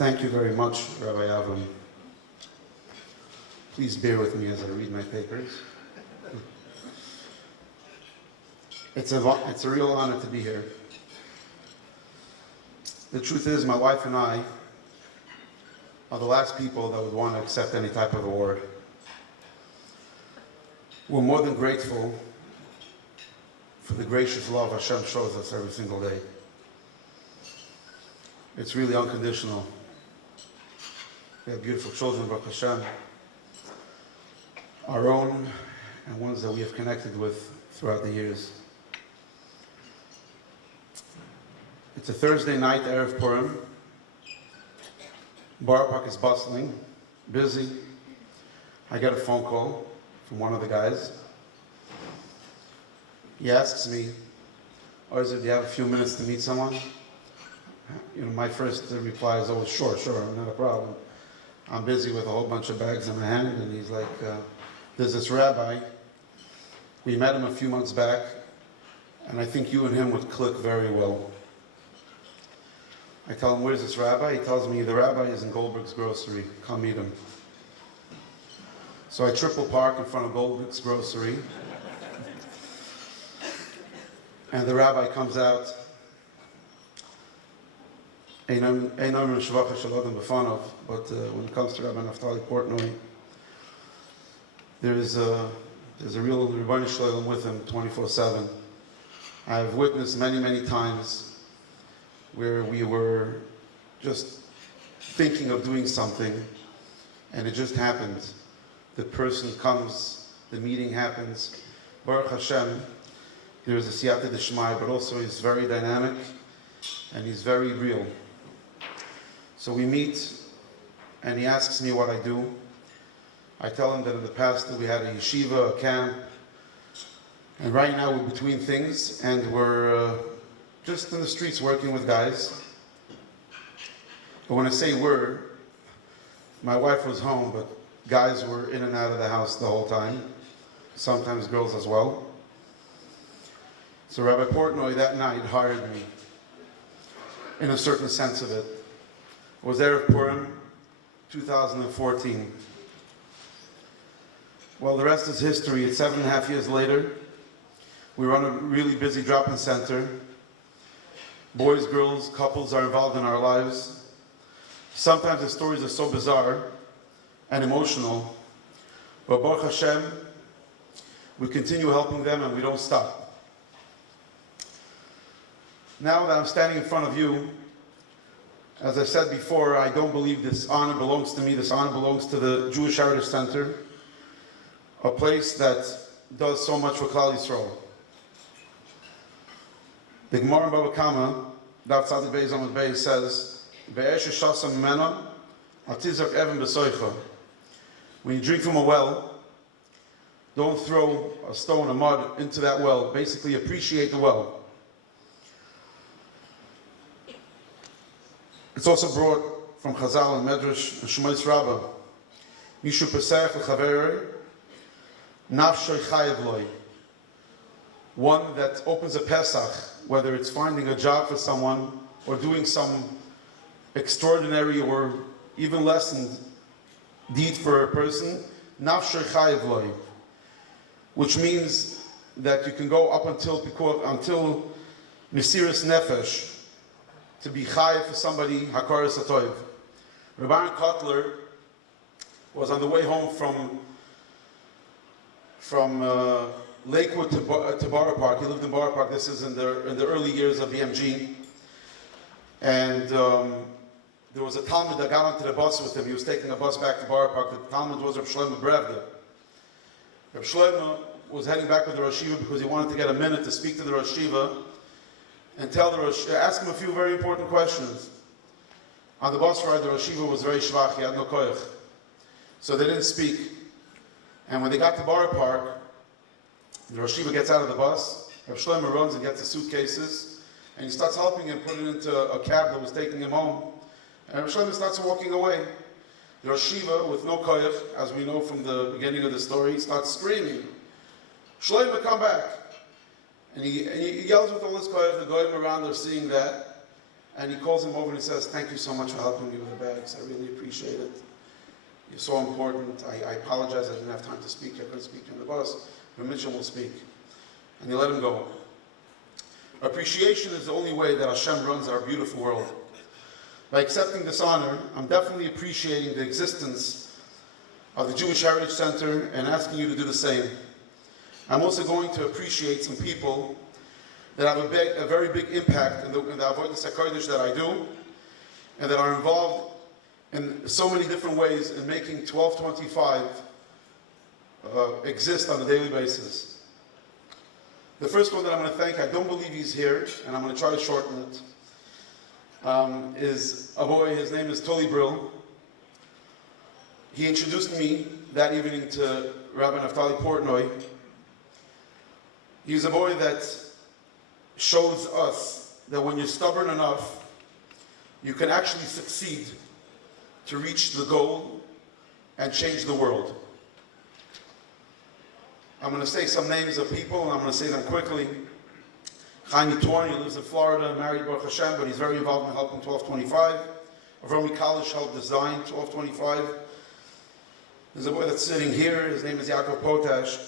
Thank you very much, Rabbi Avram. Please bear with me as I read my papers. It's a real honor to be here. The truth is, my wife and I are the last people that would want to accept any type of award. We're more than grateful for the gracious love Hashem shows us every single day. It's really unconditional. We have beautiful children, Baruch Hashem, our own and ones that we have connected with throughout the years. It's a Thursday night, Erev Purim. Bar Park is bustling, busy. I get a phone call from one of the guys. He asks me, Ozer, do you have a few minutes to meet someone? You know, my first reply is always, sure, not a problem. I'm busy with a whole bunch of bags in my hand, and he's like, there's this rabbi. We met him a few months back, and I think you and him would click very well. I tell him, where's this rabbi? He tells me, the rabbi is in Goldberg's Grocery. Come meet him. So I triple park in front of Goldberg's Grocery, and the rabbi comes out. But when it comes to Rabbi Naftali Portnoy, there's a real Rebbeinu Shalom with him 24/7. I've witnessed many times where we were just thinking of doing something, and it just happened. The person comes, the meeting happens. Baruch Hashem, there's a siyata d'shmai, but also he's very dynamic and he's very real. So we meet, and he asks me what I do. I tell him that in the past we had a yeshiva, a camp, and right now we're between things, and we're just in the streets working with guys. But when I say we're, my wife was home, but guys were in and out of the house the whole time, sometimes girls as well. So Rabbi Portnoy that night hired me, in a certain sense of it. It was Erev Purim, 2014. Well, the rest is history. It's 7.5 years later. We run a really busy drop-in center. Boys, girls, couples are involved in our lives. Sometimes the stories are so bizarre and emotional, but Baruch Hashem, we continue helping them and we don't stop. Now that I'm standing in front of you, as I said before, I don't believe this honor belongs to me. This honor belongs to the Jewish Heritage Center, a place that does so much for Klal Yisrael. The Gemara in Baba Kama, Daf Tzadik Beis Amud Beis says, "Be'esh shasam mena, atizak even b'soicha." When you drink from a well, don't throw a stone of mud into that well. Basically, appreciate the well. It's also brought from Chazal and Medrash and Shemais Rabbah. Mishu pesach l'chaverei, nafshoy chayev loy. One that opens a Pesach, whether it's finding a job for someone or doing some extraordinary or even less than deed for a person, nafshoy chayev loy, which means that you can go up until Mesiras Nefesh, to be chayev for somebody, hakaras hatoiv. Rabbi Kotler was on the way home from Lakewood to Borough Park. He lived in Borough Park. This is in the early years of BMG. And there was a Talmud that got onto the bus with him. He was taking a bus back to Borough Park. The Talmud was Reb Shlomo Brevda. Reb Shlomo was heading back with the Rosh Yeshiva because he wanted to get a minute to speak to the Rosh Yeshiva and ask him a few very important questions. On the bus ride, the Rosh Yeshiva was very shvach, he had no koyach. So they didn't speak. And when they got to Borough Park, the Rosh Yeshiva gets out of the bus, Reb Shlomo runs and gets the suitcases, and he starts helping him put it into a cab that was taking him home. And Reb Shlomo starts walking away. The Rosh Yeshiva, with no koyach, as we know from the beginning of the story, starts screaming, "Shlomo, come back!" And he yells with all his koyach. The goyim around are seeing that, and he calls him over and he says, "Thank you so much for helping me with the bags. I really appreciate it. You're so important. I apologize I didn't have time to speak. I couldn't speak to the boss, but Mitchell will speak." And you let him go. Appreciation is the only way that Hashem runs our beautiful world. By accepting this honor, I'm definitely appreciating the existence of the Jewish Heritage Center and asking you to do the same. I'm also going to appreciate some people that have a very big impact in the Avodas HaKodesh that I do, and that are involved in so many different ways in making 1225 exist on a daily basis. The first one that I'm going to thank, I don't believe he's here, and I'm going to try to shorten it, is a boy. His name is Toli Brill. He introduced me that evening to Rabbi Naftali Portnoy. He's a boy that shows us that when you're stubborn enough, you can actually succeed to reach the goal and change the world. I'm going to say some names of people, and I'm going to say them quickly. Chaim Torn, he lives in Florida, married Baruch Hashem, but he's very involved in helping 1225. Avromi College helped design 1225. There's a boy that's sitting here, his name is Yaakov Potash.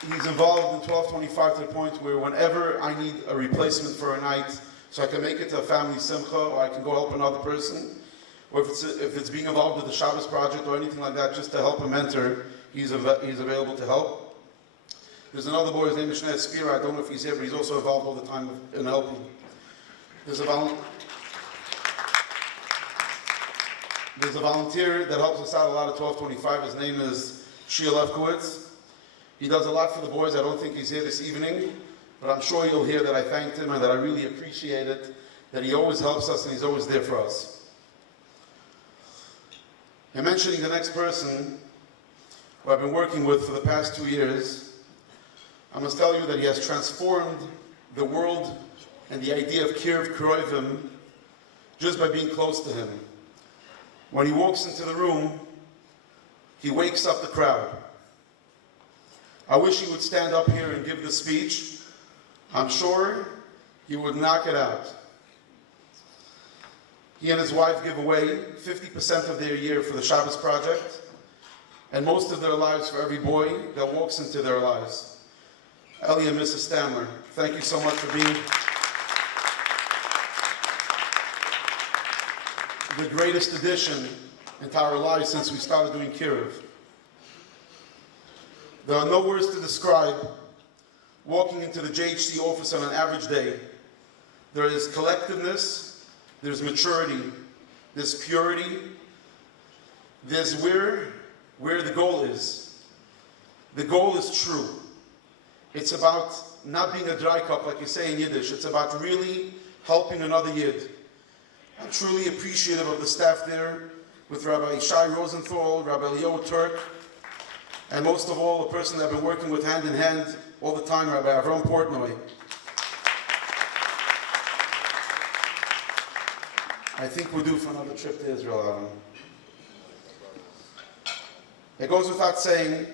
He's involved in 1225 to the point where whenever I need a replacement for a night, so I can make it to a family simcha, or I can go help another person, or if it's being involved with the Shabbos project or anything like that, just to help a mentor, he's available to help. There's another boy, his name is Shnei Spira. I don't know if he's here, but he's also involved all the time in helping. There's a volunteer that helps us out a lot at 1225. His name is Shia Levkowitz. He does a lot for the boys. I don't think he's here this evening, but I'm sure you'll hear that I thanked him and that I really appreciate it, that he always helps us and he's always there for us. And mentioning the next person who I've been working with for the past 2 years, I must tell you that he has transformed the world and the idea of Kirv Kroivim just by being close to him. When he walks into the room, he wakes up the crowd. I wish he would stand up here and give the speech. I'm sure he would knock it out. He and his wife give away 50% of their year for the Shabbos project, and most of their lives for every boy that walks into their lives. Ellie and Mrs. Stamler, thank you so much for being the greatest addition into our lives since we started doing Kiruv. There are no words to describe walking into the JHC office on an average day. There is collectiveness, there's maturity, there's purity, there's where the goal is. The goal is true. It's about not being a dry cup, like you say in Yiddish. It's about really helping another Yid. I'm truly appreciative of the staff there, with Rabbi Shai Rosenthal, Rabbi Leo Turk, and most of all, the person that I've been working with hand in hand all the time, Rabbi Avram Portnoy. I think we're due for another trip to Israel, Avram. It goes without saying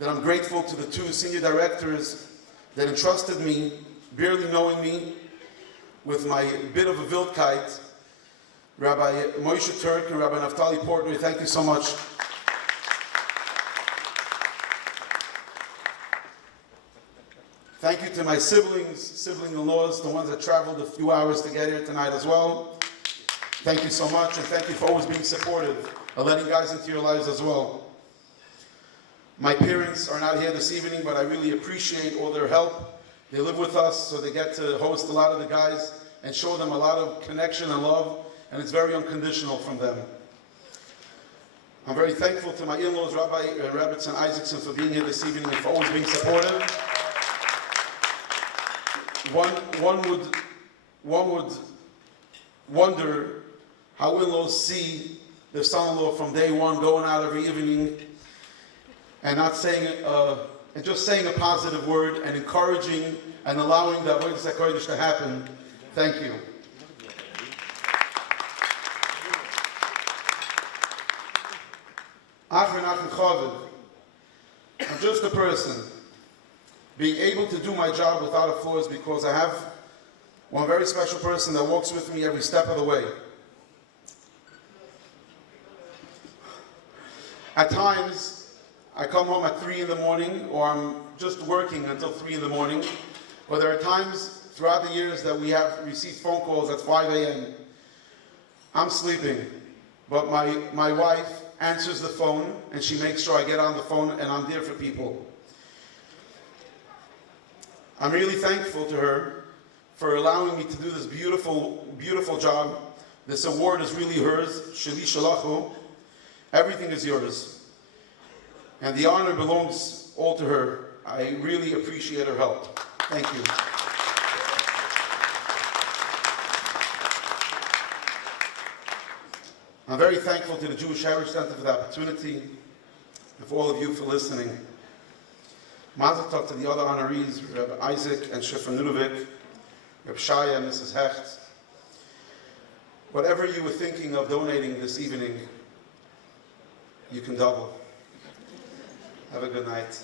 that I'm grateful to the two senior directors that entrusted me, barely knowing me, with my bit of a Wildkeit, Rabbi Moshe Turk and Rabbi Naftali Portnoy. Thank you so much. Thank you to my sibling-in-laws, the ones that traveled a few hours to get here tonight as well. Thank you so much, and thank you for always being supportive and letting guys into your lives as well. My parents are not here this evening, but I really appreciate all their help. They live with us, so they get to host a lot of the guys and show them a lot of connection and love, and it's very unconditional from them. I'm very thankful to my in-laws, Rabbi and Rabbitson Isaacson, for being here this evening and for always being supportive. One would wonder how in-laws see their son-in-law from day one going out every evening and not saying, and just saying a positive word and encouraging and allowing the Avodas HaKodesh to happen. Thank you. I'm just a person. being able to do my job without a flaw is because I have one very special person that walks with me every step of the way. At times, I come home at 3 in the morning, or I'm just working until 3 in the morning. But there are times throughout the years that we have received phone calls at 5 a.m. I'm sleeping, but my wife answers the phone and she makes sure I get on the phone and I'm there for people. I'm really thankful to her for allowing me to do this beautiful, beautiful job. This award is really hers, Sheli Shalachu. Everything is yours. And the honor belongs all to her. I really appreciate her help. Thank you. I'm very thankful to the Jewish Heritage Center for the opportunity, and for all of you for listening. Mazel tov to the other honorees, Rabbi Isaac and Shifra Nudovic, Rabbi Shaya and Mrs. Hecht. Whatever you were thinking of donating this evening, you can double. Have a good night.